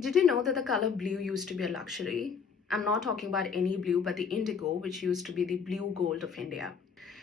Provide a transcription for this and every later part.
Did you know that the color blue used to be a luxury? I'm not talking about any blue, but the indigo, which used to be the blue gold of India.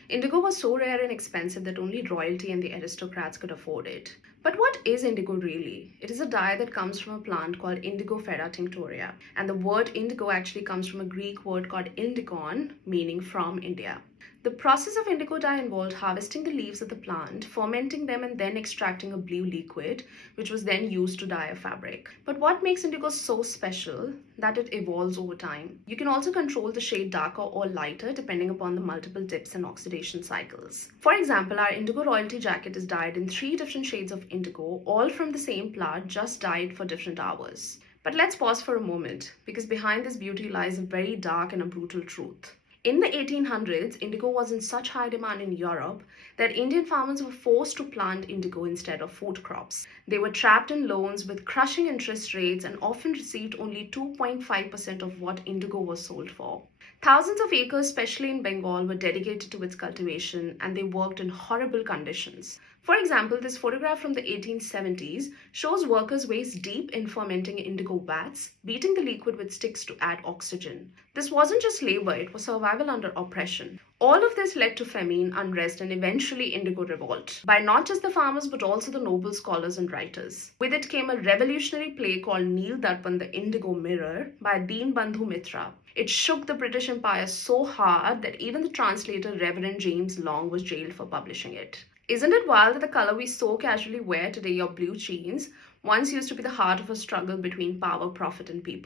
Indigo was so rare and expensive that only royalty and the aristocrats could afford it. But what is indigo really? It is a dye that comes from a plant called Indigo tinctoria, and the word indigo actually comes from a Greek word called indigon, meaning from India. The process of indigo dye involved harvesting the leaves of the plant, fermenting them, and then extracting a blue liquid, which was then used to dye a fabric. But what makes indigo so special that it evolves over time? You can also control the shade darker or lighter depending upon the multiple dips and oxidation cycles. For example, our indigo royalty jacket is dyed in 3 different shades of indigo, all from the same plant, just dyed for different hours. But let's pause for a moment, because behind this beauty lies a very dark and a brutal truth. In the 1800s, indigo was in such high demand in Europe that Indian farmers were forced to plant indigo instead of food crops. They were trapped in loans with crushing interest rates and often received only 2.5% of what indigo was sold for. Thousands of acres, especially in Bengal, were dedicated to its cultivation and they worked in horrible conditions. For example, this photograph from the 1870s shows workers waist deep in fermenting indigo vats, beating the liquid with sticks to add oxygen. This wasn't just labor, it was survival under oppression. All of this led to famine, unrest, and eventually indigo revolt by not just the farmers but also the noble scholars and writers. With it came a revolutionary play called Neel Darpan, the Indigo Mirror, by Deen Bandhu Mitra. It shook the British Empire so hard that even the translator Reverend James Long was jailed for publishing it. Isn't it wild that the color we so casually wear today, your blue jeans, once used to be the heart of a struggle between power, profit, and people?